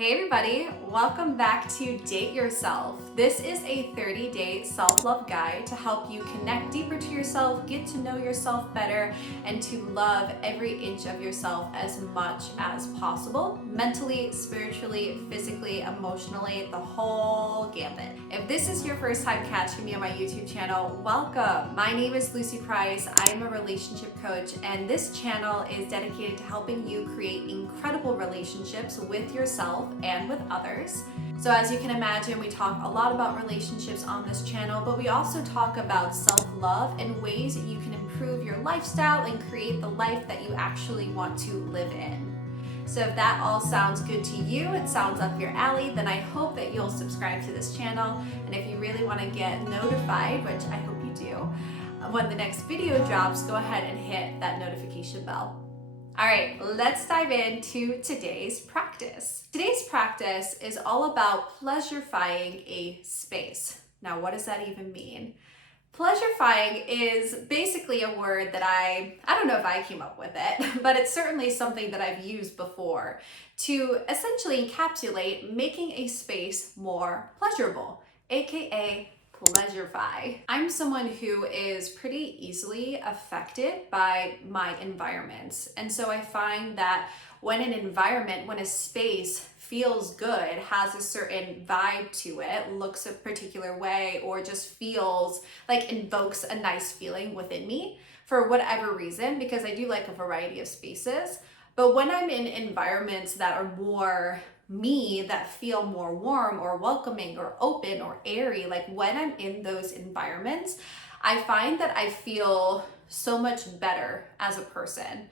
Hey everybody, welcome back to Date Yourself. This is a 30-day self-love guide to help you connect deeper to yourself, get to know yourself better, and to love every inch of yourself as much as possible, mentally, spiritually, physically, emotionally, the whole gambit. If this is your first time catching me on my YouTube channel, welcome. My name is Lucy Price. I'm a relationship coach, and this channel is dedicated to helping you create incredible relationships with yourself and with others. So as you can imagine, we talk a lot about relationships on this channel, but we also talk about self-love and ways that you can improve your lifestyle and create the life that you actually want to live in. So if that all sounds good to you, it sounds up your alley, then I hope that you'll subscribe to this channel. And if you really want to get notified, which I hope you do, when the next video drops, go ahead and hit that notification bell. All right, let's dive into today's practice. Today's practice is all about pleasurifying a space. Now, what does that even mean? Pleasurifying is basically a word that I don't know if I came up with it, but it's certainly something that I've used before to essentially encapsulate making a space more pleasurable, aka pleasurify. I'm someone who is pretty easily affected by my environments. And so I find that when an environment, when a space feels good, has a certain vibe to it, looks a particular way, or just feels like invokes a nice feeling within me for whatever reason, because I do like a variety of spaces. But when I'm in environments that are more me, that feel more warm or welcoming or open or airy, like when I'm in those environments, I find that I feel so much better as a person.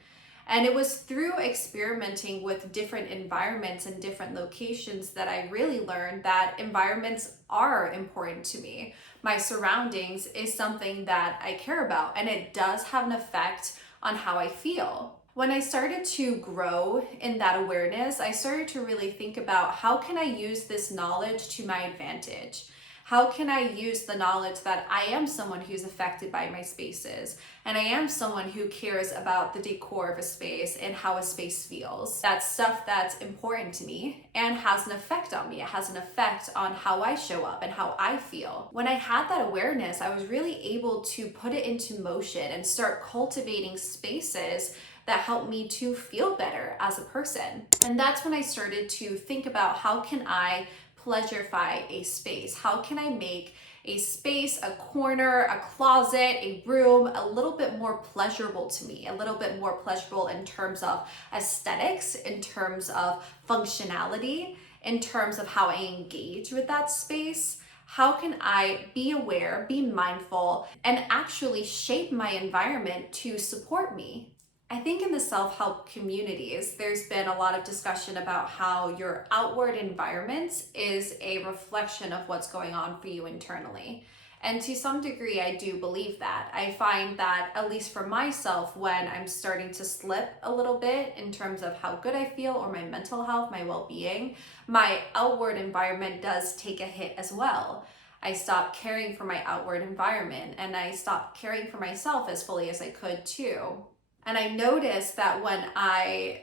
And it was through experimenting with different environments and different locations that I really learned that environments are important to me. My surroundings is something that I care about, and it does have an effect on how I feel. When I started to grow in that awareness, I started to really think about how can I use this knowledge to my advantage? How can I use the knowledge that I am someone who's affected by my spaces, and I am someone who cares about the decor of a space and how a space feels? That's stuff that's important to me and has an effect on me. It has an effect on how I show up and how I feel. When I had that awareness, I was really able to put it into motion and start cultivating spaces that helped me to feel better as a person. And that's when I started to think about how can I pleasurify a space? How can I make a space, a corner, a closet, a room, a little bit more pleasurable to me, a little bit more pleasurable in terms of aesthetics, in terms of functionality, in terms of how I engage with that space? How can I be aware, be mindful, and actually shape my environment to support me? I think in the self-help communities, there's been a lot of discussion about how your outward environment is a reflection of what's going on for you internally. And to some degree, I do believe that. I find that, at least for myself, when I'm starting to slip a little bit in terms of how good I feel or my mental health, my well-being, my outward environment does take a hit as well. I stopped caring for my outward environment, and I stopped caring for myself as fully as I could too. And I noticed that when I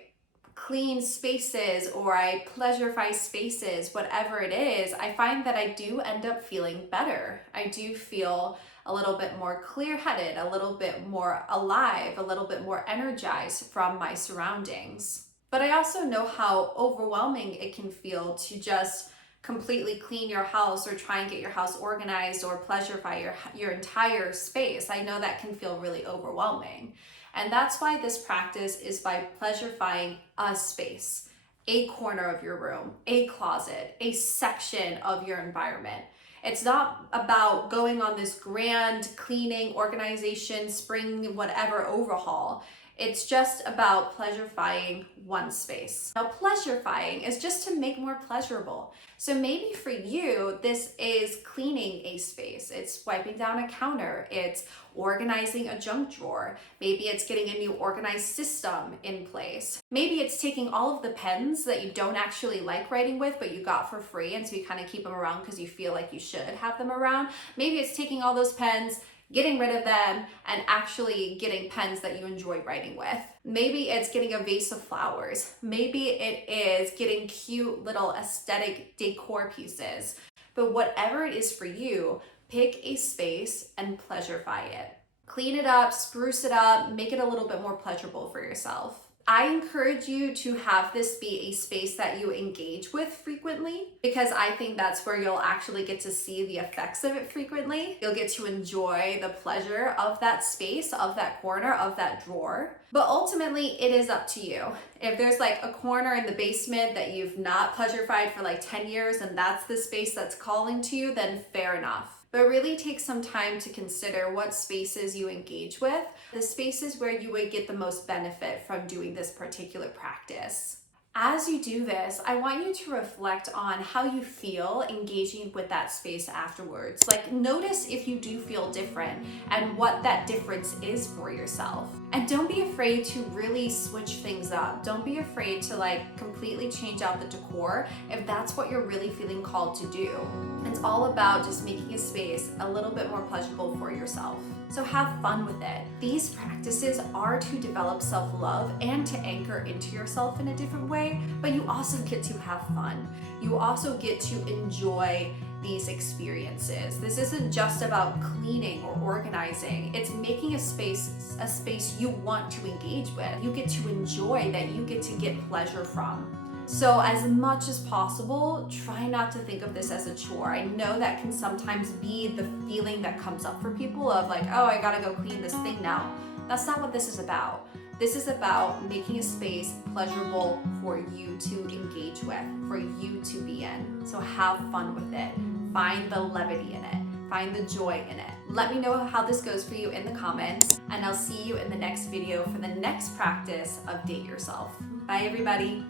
clean spaces or I pleasurify spaces, whatever it is, I find that I do end up feeling better. I do feel a little bit more clear-headed, a little bit more alive, a little bit more energized from my surroundings. But I also know how overwhelming it can feel to just completely clean your house or try and get your house organized or pleasurify your entire space. I know that can feel really overwhelming. And that's why this practice is by pleasurifying a space, a corner of your room, a closet, a section of your environment. It's not about going on this grand cleaning, organization, spring, whatever overhaul. It's just about pleasurifying one space. Now, pleasurifying is just to make more pleasurable. So maybe for you, this is cleaning a space. It's wiping down a counter. It's organizing a junk drawer. Maybe it's getting a new organized system in place. Maybe it's taking all of the pens that you don't actually like writing with, but you got for free, and so you kind of keep them around because you feel like you should have them around. Maybe it's taking all those pens, getting rid of them and actually getting pens that you enjoy writing with. Maybe it's getting a vase of flowers. Maybe it is getting cute little aesthetic decor pieces. But whatever it is for you, pick a space and pleasurify it. Clean it up, spruce it up, make it a little bit more pleasurable for yourself. I encourage you to have this be a space that you engage with frequently, because I think that's where you'll actually get to see the effects of it frequently. You'll get to enjoy the pleasure of that space, of that corner, of that drawer. But ultimately, it is up to you. If there's like a corner in the basement that you've not pleasurified for like 10 years and that's the space that's calling to you, then fair enough. But really take some time to consider what spaces you engage with, the spaces where you would get the most benefit from doing this particular practice. As you do this, I want you to reflect on how you feel engaging with that space afterwards. Like, notice if you do feel different and what that difference is for yourself. And don't be afraid to really switch things up. Don't be afraid to like completely change out the decor if that's what you're really feeling called to do. It's all about just making a space a little bit more pleasurable for yourself. So have fun with it. These practices are to develop self-love and to anchor into yourself in a different way, but you also get to have fun. You also get to enjoy these experiences. This isn't just about cleaning or organizing. It's making a space you want to engage with. You get to enjoy, that you get to get pleasure from. So as much as possible, try not to think of this as a chore. I know that can sometimes be the feeling that comes up for people of like, oh, I gotta go clean this thing now. That's not what this is about. This is about making a space pleasurable for you to engage with, for you to be in. So have fun with it. Find the levity in it. Find the joy in it. Let me know how this goes for you in the comments, and I'll see you in the next video for the next practice of Date Yourself. Bye, everybody.